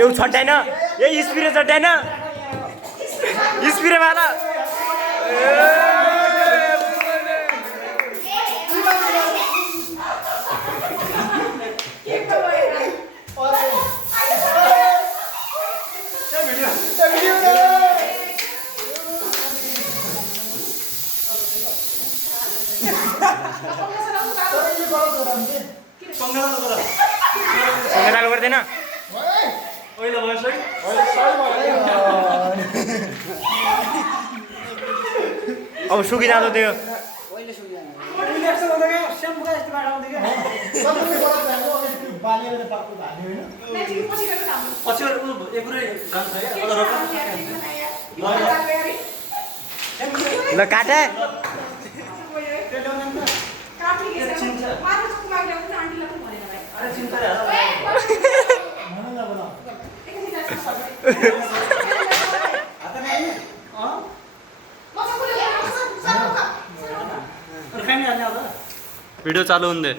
एउटा छट्याएन ए स्पिरे छट्याएन स्पिरे वाला चालू गर्दैन अब सुकिजाँदो त्यो ल काटे भिडियो चालू हुँदै